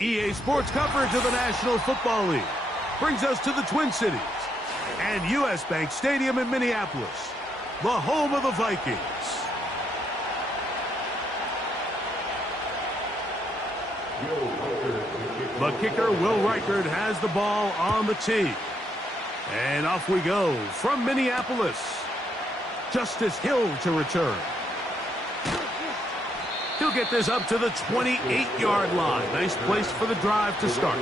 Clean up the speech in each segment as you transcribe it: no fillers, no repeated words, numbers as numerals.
EA Sports coverage of the National Football League brings us to the Twin Cities and U.S. Bank Stadium in Minneapolis, the home of the Vikings. The kicker, Will Reichard, has the ball on the tee. And off we go from Minneapolis. Justice Hill to return. He'll get this up to the 28-yard line. Nice place for the drive to start.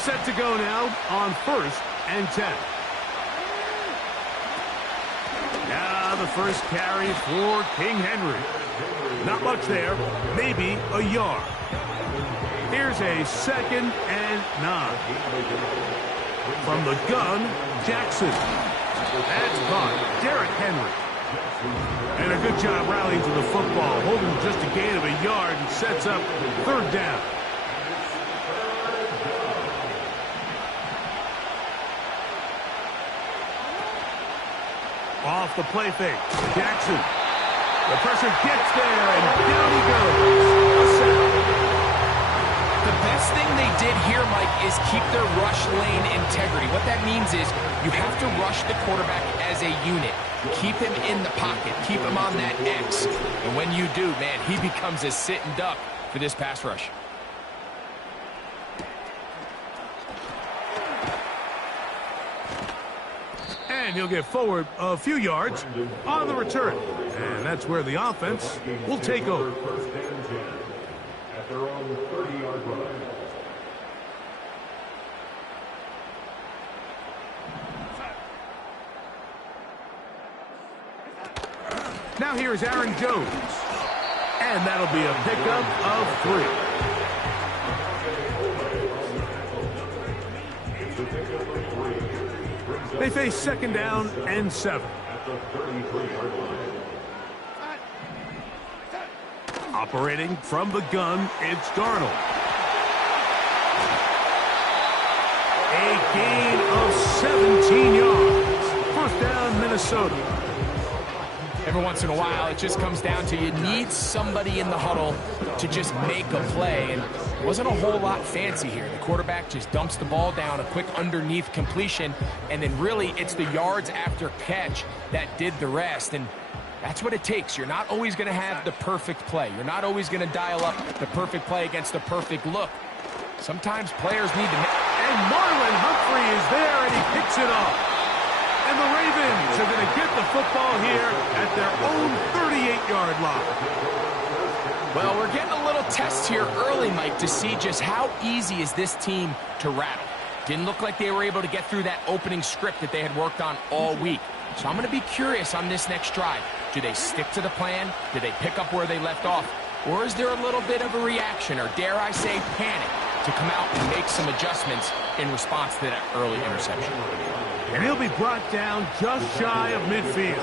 Set to go now on 1st and 10. Now the first carry for King Henry. Not much there, maybe a yard. Here's a 2nd and 9. From the gun, Jackson. That's caught. Derrick Henry. And a good job rallying to the football, holding just a gain of a yard and sets up 3rd down. Off the play fake. Jackson. The pressure gets there, and down he goes. A sack. The best thing they did here, Mike, is keep their rush lane integrity. What that means is you have to rush the quarterback as a unit. Keep him in the pocket. Keep him on that X. And when you do, man, he becomes a sitting duck for this pass rush. And he'll get forward a few yards on the return. And that's where the offense will take over. At their own 30-yard line. Now here's Aaron Jones. And that'll be a pickup of 3. They face 2nd down and 7. Operating from the gun, it's Darnold. A gain of 17 yards. 1st down, Minnesota. Every once in a while, it just comes down to you need somebody in the huddle to just make a play. And it wasn't a whole lot fancy here. The quarterback just dumps the ball down, a quick underneath completion, and then really it's the yards after catch that did the rest. And that's what it takes. You're not always going to have the perfect play. You're not always going to dial up the perfect play against the perfect look. Sometimes players need to... And Marlon Humphrey is there, and he picks it off. And the Ravens are going to get the football here at their own 38-yard line. Well, we're getting a little test here early, Mike, to see just how easy is this team to rattle. Didn't look like they were able to get through that opening script that they had worked on all week. So I'm going to be curious on this next drive. Do they stick to the plan? Do they pick up where they left off? Or is there a little bit of a reaction, or dare I say panic, to come out and make some adjustments in response to that early interception? And he'll be brought down just shy of midfield.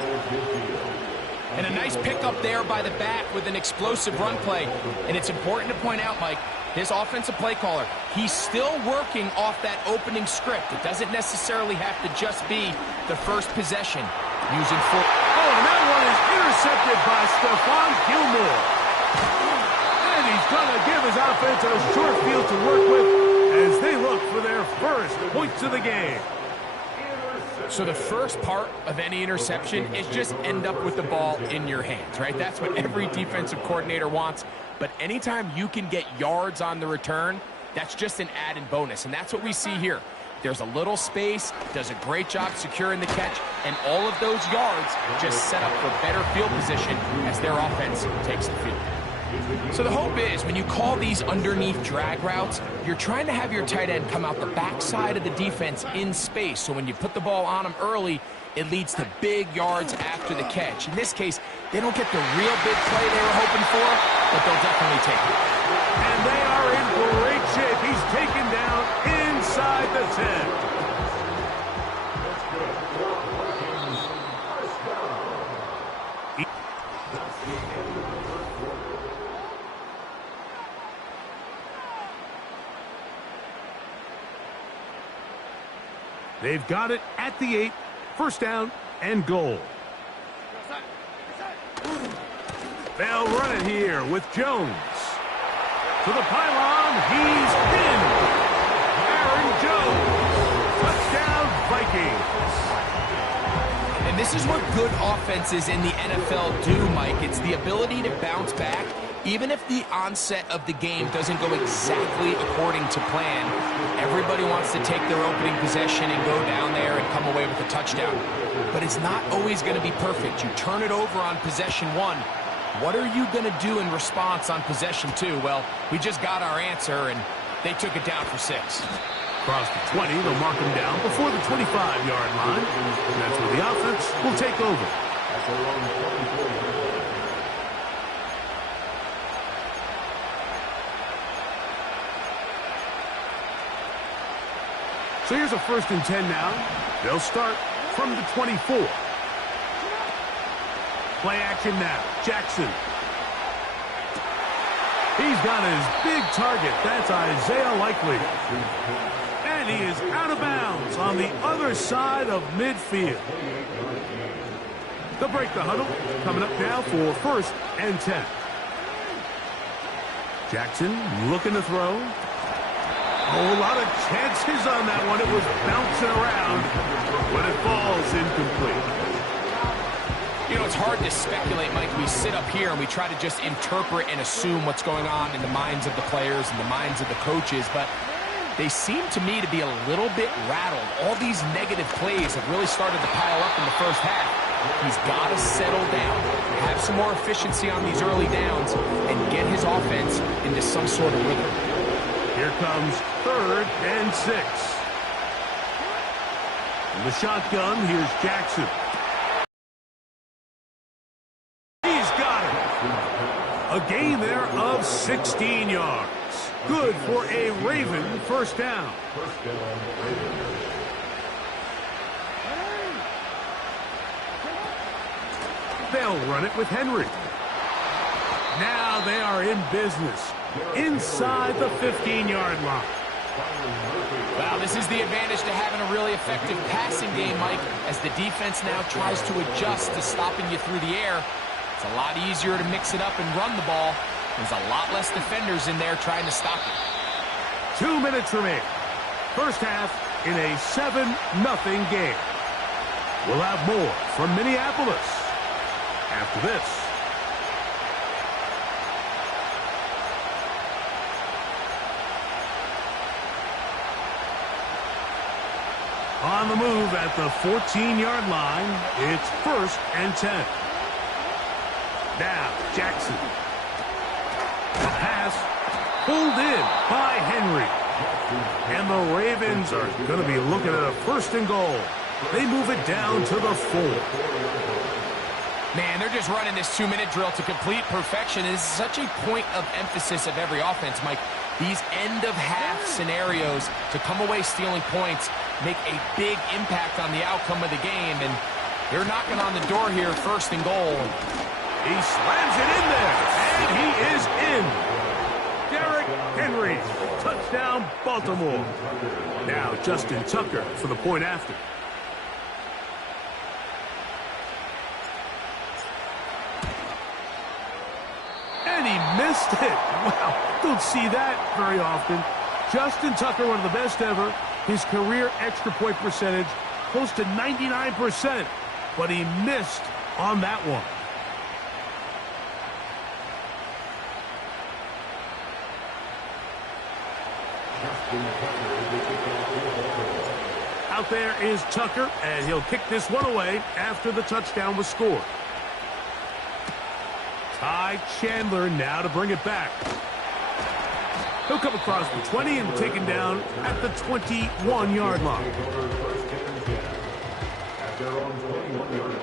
And a nice pickup there by the back with an explosive run play. And it's important to point out, Mike, his offensive play caller, he's still working off that opening script. It doesn't necessarily have to just be the first possession. Using full... Oh, and that one is intercepted by Stephon Gilmore. And he's going to give his offense a short field to work with as they look for their first points of the game. So the first part of any interception is just end up with the ball in your hands, right? That's what every defensive coordinator wants. But anytime you can get yards on the return, that's just an added bonus. And that's what we see here. There's a little space, does a great job securing the catch, and all of those yards just set up for better field position as their offense takes the field. So the hope is when you call these underneath drag routes, you're trying to have your tight end come out the backside of the defense in space. So when you put the ball on them early, it leads to big yards after the catch. In this case, they don't get the real big play they were hoping for, but they'll definitely take it. And they are in great shape. He's taken down inside the 10. They've got it at the 8, 1st down and goal. They'll run it here with Jones. To the pylon, he's in. Aaron Jones. Touchdown, Vikings. And this is what good offenses in the NFL do, Mike. It's the ability to bounce back, even if the onset of the game doesn't go exactly according to plan. Everybody wants to take their opening possession and go down there and come away with a touchdown. But it's not always going to be perfect. You turn it over on possession one. What are you going to do in response on possession two? Well, we just got our answer, and they took it down for 6. Across the 20, they'll mark him down before the 25-yard line. And that's where the offense will take over. So here's a 1st and 10 now. They'll start from the 24. Play action now. Jackson. He's got his big target. That's Isaiah Likely. And he is out of bounds on the other side of midfield. They'll break the huddle. Coming up now for 1st and 10. Jackson looking to throw. Oh, a lot of chances on that one. It was bouncing around, but it falls incomplete. You know, it's hard to speculate, Mike. We sit up here and we try to just interpret and assume what's going on in the minds of the players and the minds of the coaches, but they seem to me to be a little bit rattled. All these negative plays have really started to pile up in the first half. He's got to settle down, have some more efficiency on these early downs, and get his offense into some sort of rhythm. Here comes 3rd and 6. In the shotgun, here's Jackson. He's got it. A gain there of 16 yards. Good for a Raven 1st down. They'll run it with Henry. Now they are in business inside the 15-yard line. Well, this is the advantage to having a really effective passing game, Mike, as the defense now tries to adjust to stopping you through the air. It's a lot easier to mix it up and run the ball. There's a lot less defenders in there trying to stop it. 2 minutes remain. First half in a 7-0 game. We'll have more from Minneapolis after this. On the move at the 14-yard line, it's 1st and 10. Now, Jackson. The pass pulled in by Henry. And the Ravens are going to be looking at a 1st and goal. They move it down to the 4. Man, they're just running this 2-minute drill to complete perfection. It is such a point of emphasis of every offense, Mike. These end-of-half scenarios to come away stealing points make a big impact on the outcome of the game, and they're knocking on the door here, 1st and goal. He slams it in there, and he is in. Derrick Henry, touchdown, Baltimore. Now Justin Tucker for the point after. And he missed it. Wow, don't see that very often. Justin Tucker, one of the best ever. His career extra point percentage close to 99%, but he missed on that one. Out there is Tucker, and he'll kick this one away after the touchdown was scored. Ty Chandler now to bring it back. He'll come across the 20 and taken down at the 21-yard line.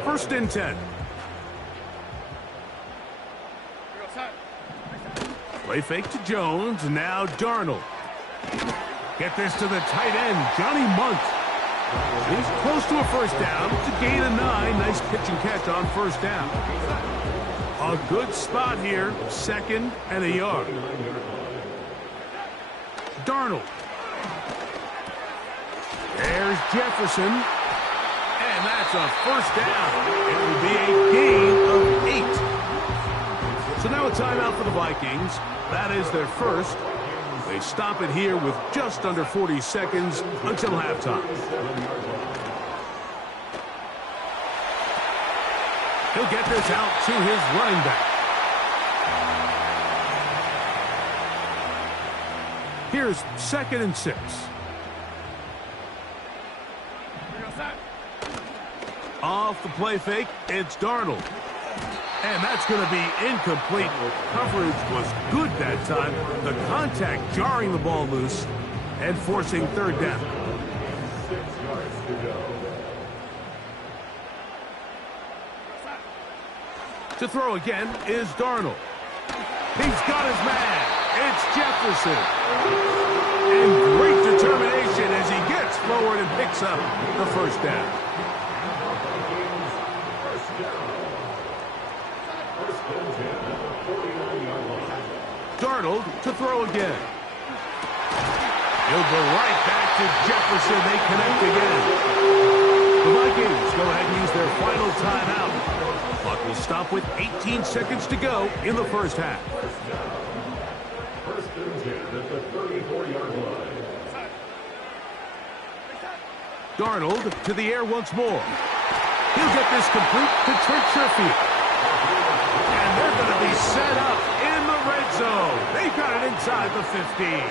1st and 10. Play fake to Jones, and now Darnold. Get this to the tight end, Johnny Munt. He's close to a 1st down to gain a 9. Nice pitch and catch on 1st down. A good spot here, 2nd and a yard. Darnold. There's Jefferson. And that's a 1st down. It will be a gain of 8. So now a timeout for the Vikings. That is their first. They stop it here with just under 40 seconds until halftime. He'll get this out to his running back. Here's 2nd and 6. Off the play fake, it's Darnold. And that's going to be incomplete. Coverage was good that time. The contact jarring the ball loose and forcing 3rd down. To throw again is Darnold. He's got his man. It's Jefferson. And great determination as he gets forward and picks up the 1st down. Darnold to throw again. He'll go right back to Jefferson. They connect again. The Vikings go ahead and use their final timeout. Clock will stop with 18 seconds to go in the 1st half. Darnold to the air once more. He'll get this complete to Trent Sherfield. And they're going to be set up in the red zone. They've got it inside the 15.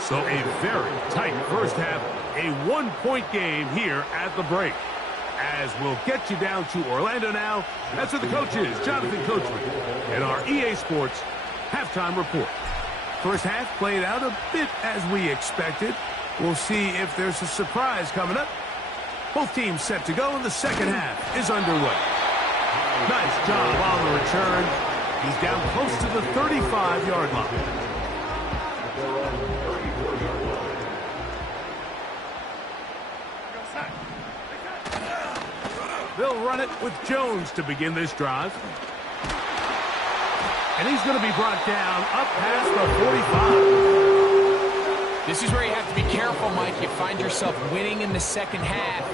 So a very tight 1st half. A 1-point game here at the break. As we'll get you down to Orlando now. That's where the coach is, Jonathan Coachman, and our EA Sports halftime report. 1st half played out a bit as we expected. We'll see if there's a surprise coming up. Both teams set to go, and the 2nd half is underway. Nice job on the return. He's down close to the 35-yard line. They'll run it with Jones to begin this drive. And he's going to be brought down up past the 45. This is where you have to be careful, Mike. You find yourself winning in the 2nd half.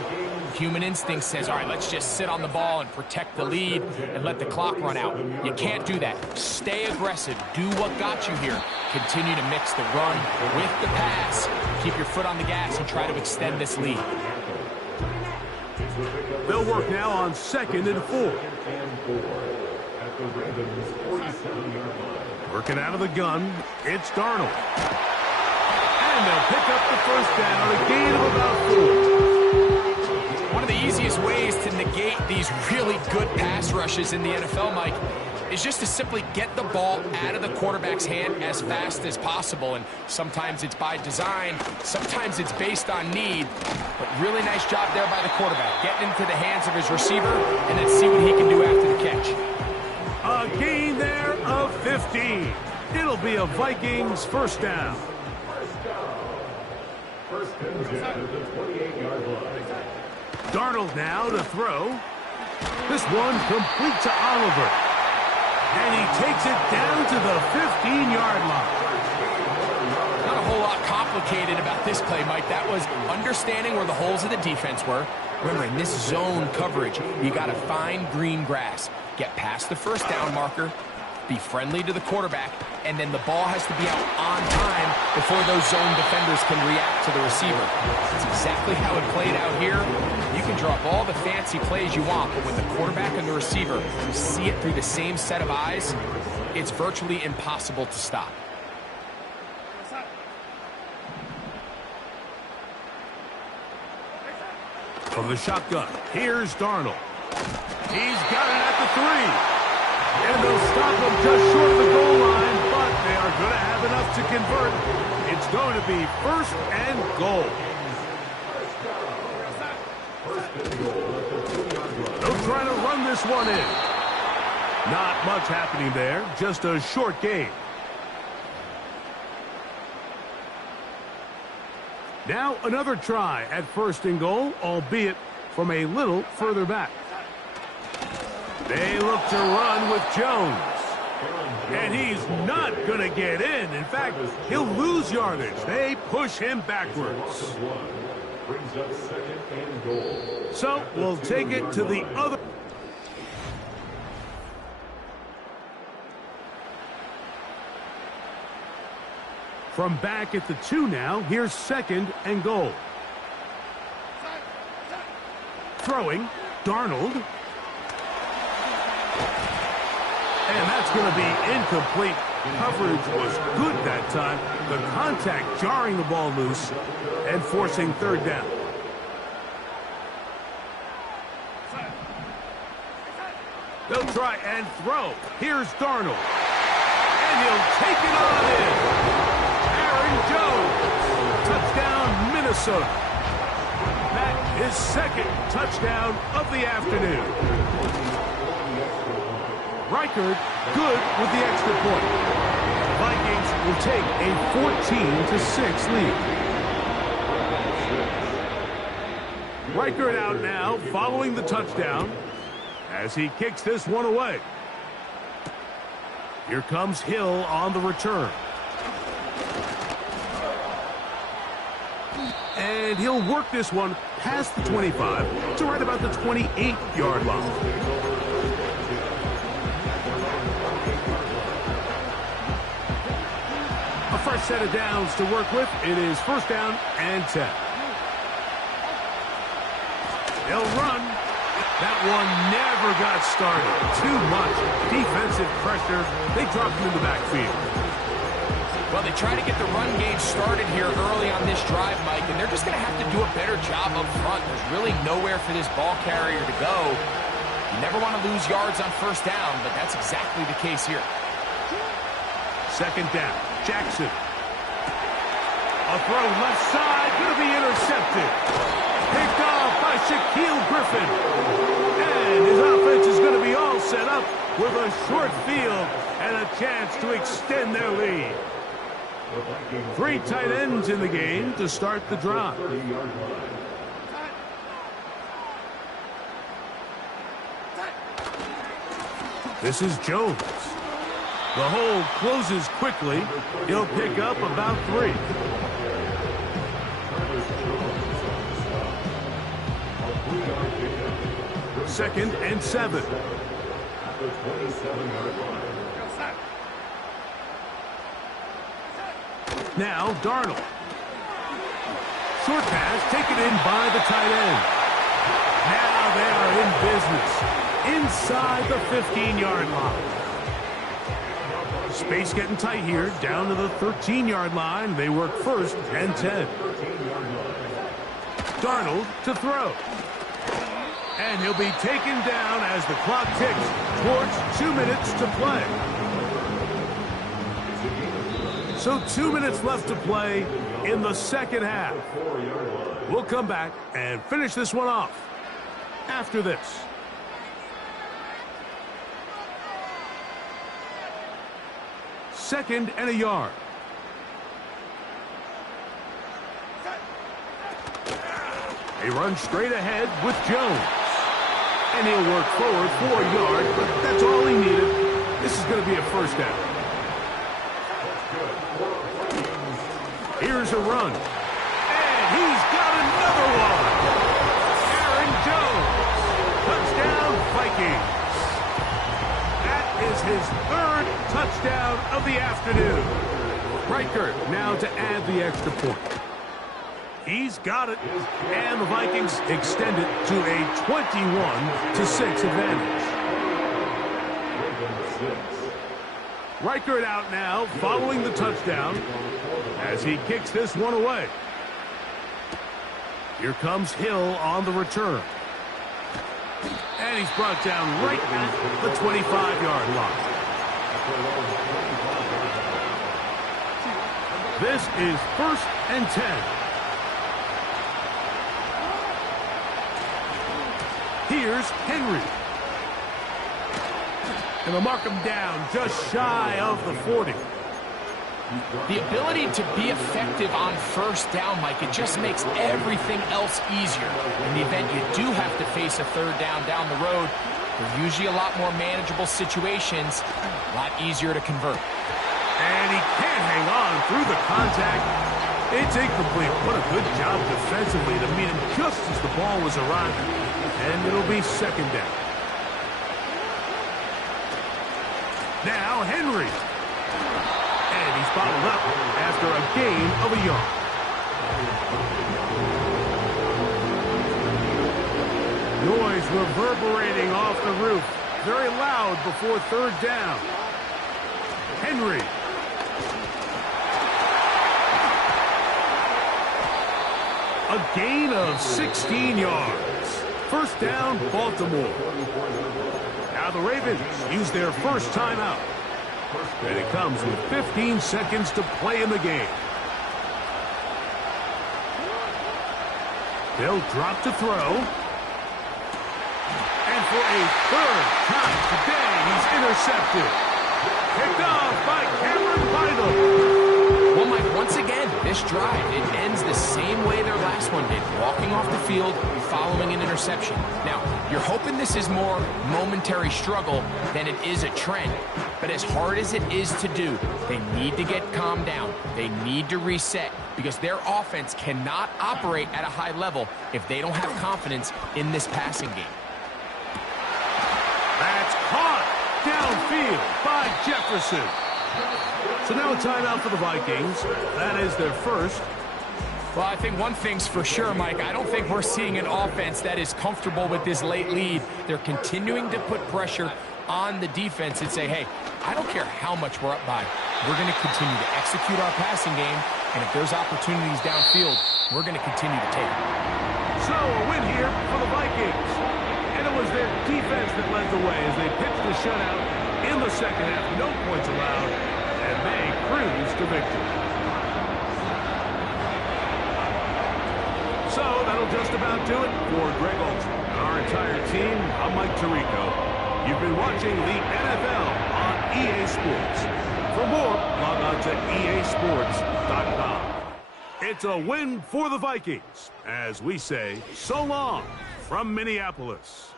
Human instinct says, all right, let's just sit on the ball and protect the lead and let the clock run out. You can't do that. Stay aggressive. Do what got you here. Continue to mix the run with the pass. Keep your foot on the gas and try to extend this lead. They'll work now on 2nd and 4. Working out of the gun, it's Darnold. And they'll pick up the 1st down, a gain of about 4. One of the easiest ways to negate these really good pass rushes in the NFL, Mike, is just to simply get the ball out of the quarterback's hand as fast as possible. And sometimes it's by design, sometimes it's based on need. But really nice job there by the quarterback, getting into the hands of his receiver, and then see what he can do after the catch. A gain there of 15. It'll be a Vikings 1st down. Darnold now to throw. This one complete to Oliver. And he takes it down to the 15-yard line. Not a whole lot complicated about this play, Mike. That was understanding where the holes of the defense were. Remember, in this zone coverage, you got to find green grass. Get past the 1st down marker, be friendly to the quarterback, and then the ball has to be out on time before those zone defenders can react to the receiver. That's exactly how it played out here. You can draw up all the fancy plays you want, but when the quarterback and the receiver see it through the same set of eyes, it's virtually impossible to stop. From the shotgun, here's Darnold. He's got it at the 3. And they'll stop him just short of the goal line, but they are going to have enough to convert. It's going to be 1st and goal. They'll try to run this one in. Not much happening there, just a short gain. Now another try at 1st and goal, albeit from a little further back. They look to run with Jones. And he's not going to get in. In fact, he'll lose yardage. They push him backwards. So we'll take it to the other. From back at the 2 now, here's 2nd and goal. Throwing, Darnold. And that's going to be incomplete. Coverage was good that time. The contact jarring the ball loose and forcing 3rd down. They'll try and throw. Here's Darnold. And he'll take it on in. Aaron Jones. Touchdown, Minnesota. That is 2nd touchdown of the afternoon. Reichard good with the extra point. Vikings will take a 14-6 lead. Reichard out now following the touchdown as he kicks this one away. Here comes Hill on the return. And he'll work this one past the 25 to right about the 28-yard line. A fresh set of downs to work with. It is 1st down and 10. They'll run. That one never got started. Too much defensive pressure. They dropped him in the backfield. Well, they try to get the run game started here early on this drive, Mike, and they're just going to have to do a better job up front. There's really nowhere for this ball carrier to go. You never want to lose yards on 1st down, but that's exactly the case here. 2nd down. Jackson. A throw left side. Going to be intercepted. Picked off by Shaquille Griffin. And his offense is going to be all set up with a short field and a chance to extend their lead. 3 tight ends in the game to start the drive. This is Jones. The hole closes quickly. He'll pick up about 3. Second and 7. Now Darnold. Short pass taken in by the tight end. Now they are in business inside the 15-yard line. Space getting tight here, down to the 13-yard line. They work 1st and 10. Darnold to throw. And he'll be taken down as the clock ticks towards 2 minutes to play. So 2 minutes left to play in the 2nd half. We'll come back and finish this one off after this. Second and a yard. They run straight ahead with Jones. And he'll work forward for a yard, but that's all he needed. This is going to be a 1st down. Here's a run. And he's got another one. Aaron Jones. Touchdown, Vikings. That is his 3rd touchdown of the afternoon. Reichard now to add the extra point. He's got it. And the Vikings extend it to a 21-6 advantage. Reichard out now following the touchdown as he kicks this one away. Here comes Hill on the return. And he's brought down right at the 25-yard line. This is 1st and 10. Here's Henry. And they'll mark him down just shy of the 40. The ability to be effective on 1st down, Mike, it just makes everything else easier. In the event you do have to face a 3rd down the road, they're usually a lot more manageable situations, a lot easier to convert. And he can't hang on through the contact. It's incomplete. What a good job defensively to meet him just as the ball was arriving. And it'll be 2nd down. Now Henry. And And he's bottled up after a gain of a yard. Noise reverberating off the roof. Very loud before third down. Henry. A gain of 16 yards. First down, Baltimore. Now the Ravens use their first timeout. And it comes with 15 seconds to play in the game. They'll drop to throw. And for a third time today, he's intercepted. Picked off by Cameron Vidal. Well, Mike, once again, this drive, it ends the same way their last one did, walking off the field following an interception. Now, you're hoping this is more momentary struggle than it is a trend. But as hard as it is to do, they need to get calmed down. They need to reset because their offense cannot operate at a high level if they don't have confidence in this passing game. That's caught downfield by Jefferson. So now a timeout for the Vikings. That is their first. Well, I think one thing's for sure, Mike. I don't think we're seeing an offense that is comfortable with this late lead. They're continuing to put pressure on the defense and say, hey, I don't care how much we're up by. We're going to continue to execute our passing game, and if there's opportunities downfield, we're going to continue to take them. So a win here for the Vikings. And it was their defense that led the way as they pitched the shutout in the second half. No points allowed, and they cruise to victory. So that'll just about do it for Greg Olson and our entire team. I'm Mike Tirico. You've been watching the NFL on EA Sports. For more, log on to easports.com. It's a win for the Vikings, as we say so long from Minneapolis.